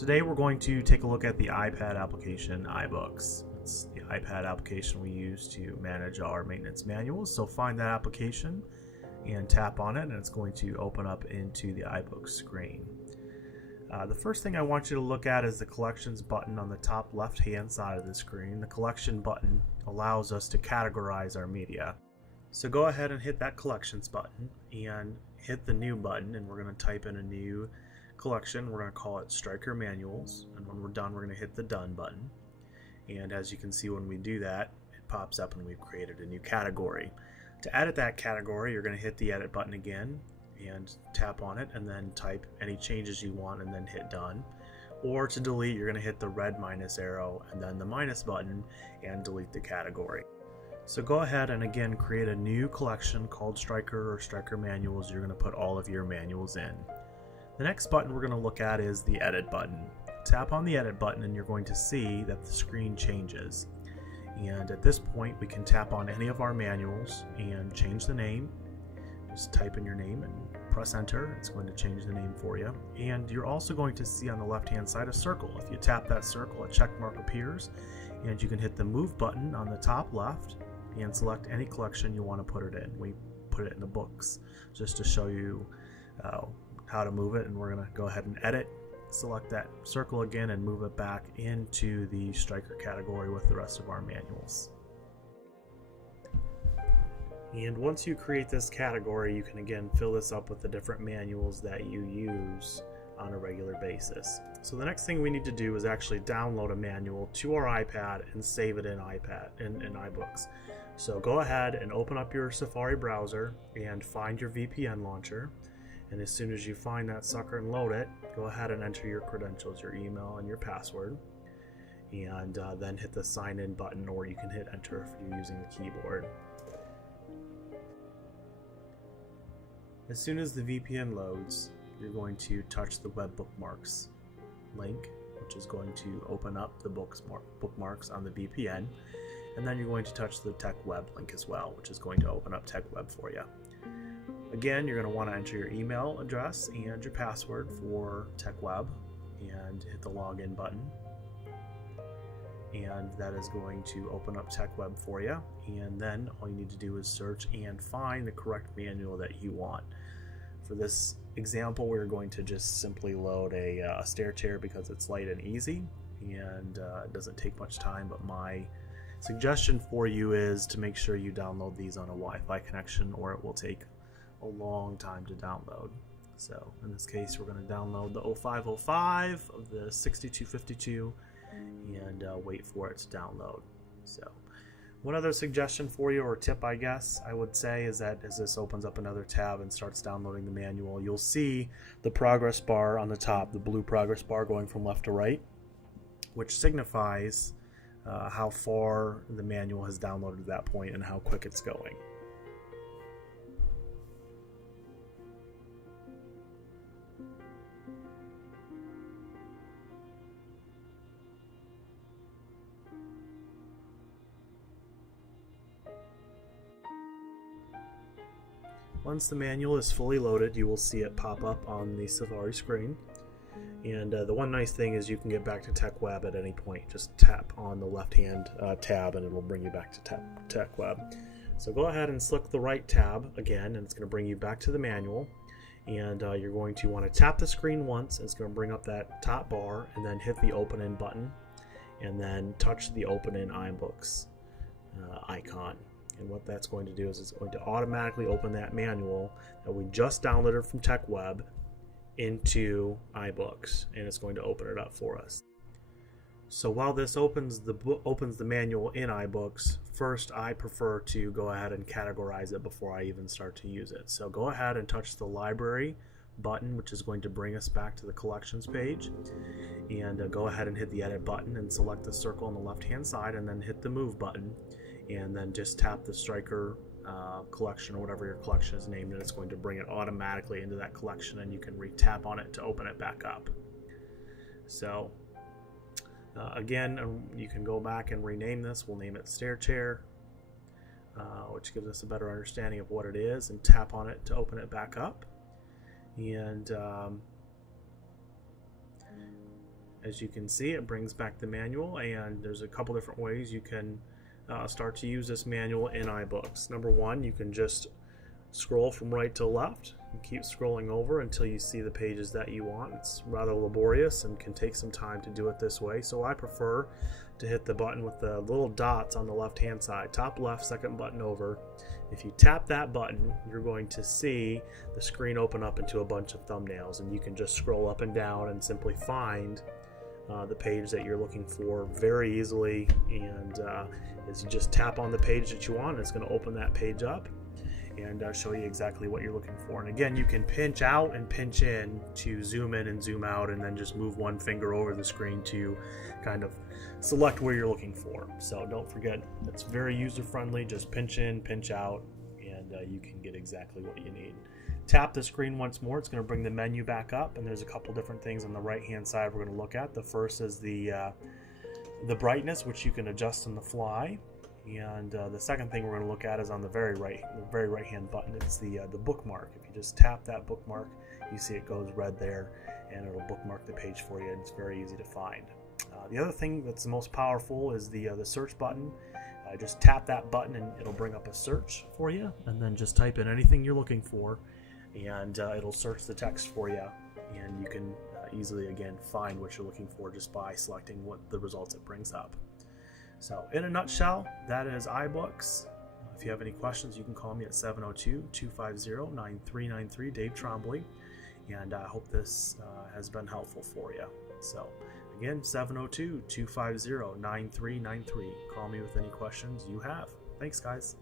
Today we're going to take a look at the iPad application iBooks. It's the iPad application we use to manage our maintenance manuals. So find that application and tap on it, and it's going to open up into the iBooks screen. The first thing I want you to look at is the Collections button on the top left-hand side of the screen. The Collection button allows us to categorize our media. So go ahead and hit that Collections button and hit the New button, and we're going to type in a new collection. We're going to call it Striker Manuals, and when we're done we're going to hit the Done button. And as you can see, when we do that, it pops up and we've created a new category. To edit that category, you're going to hit the Edit button again and tap on it, and then type any changes you want and then hit Done. Or to delete, you're going to hit the red minus arrow and then the minus button and delete the category. So go ahead and again create a new collection called Striker or Striker Manuals. You're going to put all of your manuals in. The next button we're going to look at is the Edit button. Tap on the Edit button and you're going to see that the screen changes. And at this point we can tap on any of our manuals and change the name. Just type in your name and press enter. It's going to change the name for you. And you're also going to see on the left hand side a circle. If you tap that circle, a check mark appears, and you can hit the Move button on the top left and select any collection you want to put it in. We put it in the books just to show you how to move it, and we're going to go ahead and edit. Select that circle again and move it back into the Striker category with the rest of our manuals. And once you create this category, you can again fill this up with the different manuals that you use on a regular basis. So the next thing we need to do is actually download a manual to our iPad and save it in iBooks. So go ahead and open up your Safari browser and find your VPN launcher. And as soon as you find that sucker and load it, go ahead and enter your credentials, your email and your password, and then hit the sign in button, or you can hit enter if you're using the keyboard. As soon as the VPN loads, you're going to touch the web bookmarks link, which is going to open up the bookmarks on the VPN, and then you're going to touch the TechWeb link as well, which is going to open up TechWeb for you. Again, you're going to want to enter your email address and your password for TechWeb and hit the login button. And that is going to open up TechWeb for you. And then all you need to do is search and find the correct manual that you want. For this example, we're going to just simply load a stair chair because it's light and easy, and it doesn't take much time. But my suggestion for you is to make sure you download these on a Wi-Fi connection, or it will take a long time to download. So in this case, we're going to download the 0505 of the 6252 and wait for it to download. So one other suggestion for you, or tip I guess I would say, is that as this opens up another tab and starts downloading the manual, you'll see the progress bar on the top, the blue progress bar going from left to right, which signifies how far the manual has downloaded at that point and how quick it's going. Once the manual is fully loaded, you will see it pop up on the Safari screen. And the one nice thing is you can get back to TechWeb at any point. Just tap on the left-hand tab and it will bring you back to TechWeb. So go ahead and select the right tab again, and it's going to bring you back to the manual. And you're going to want to tap the screen once, and it's going to bring up that top bar, and then hit the Open In button, and then touch the Open In iBooks icon. And what that's going to do is it's going to automatically open that manual that we just downloaded from TechWeb into iBooks, and it's going to open it up for us. So while this opens the manual in iBooks, first I prefer to go ahead and categorize it before I even start to use it. So go ahead and touch the Library button, which is going to bring us back to the Collections page, and go ahead and hit the Edit button and select the circle on the left hand side, and then hit the Move button, and then just tap the Striker collection, or whatever your collection is named, and it's going to bring it automatically into that collection, and you can tap on it to open it back up. So again, you can go back and rename this. We'll name it Stair Chair, which gives us a better understanding of what it is, and tap on it to open it back up. And as you can see, it brings back the manual, and there's a couple different ways you can start to use this manual in iBooks. Number one, you can just scroll from right to left and keep scrolling over until you see the pages that you want. It's rather laborious and can take some time to do it this way, so I prefer to hit the button with the little dots on the left hand side, top left, second button over. If you tap that button, you're going to see the screen open up into a bunch of thumbnails, and you can just scroll up and down and simply find the page that you're looking for very easily. And as you just tap on the page that you want, it's going to open that page up and show you exactly what you're looking for. And again, you can pinch out and pinch in to zoom in and zoom out, and then just move one finger over the screen to kind of select where you're looking for. So don't forget, it's very user friendly. Just pinch in, pinch out, and you can get exactly what you need. Tap the screen once more. It's going to bring the menu back up, and there's a couple different things on the right hand side we're going to look at. The first is the brightness, which you can adjust on the fly. And the second thing we're going to look at is on the very right hand button. It's the bookmark. If you just tap that bookmark, you see it goes red there, and it'll bookmark the page for you, and it's very easy to find. The other thing that's the most powerful is the search button. Just tap that button and it'll bring up a search for you, and then just type in anything you're looking for, and it'll search the text for you, and you can easily again find what you're looking for just by selecting what the results it brings up. So in a nutshell, that is iBooks. If you have any questions, you can call me at 702-250-9393, Dave Trombley, and I hope this has been helpful for you. So again, 702-250-9393. Call me with any questions you have. Thanks, guys.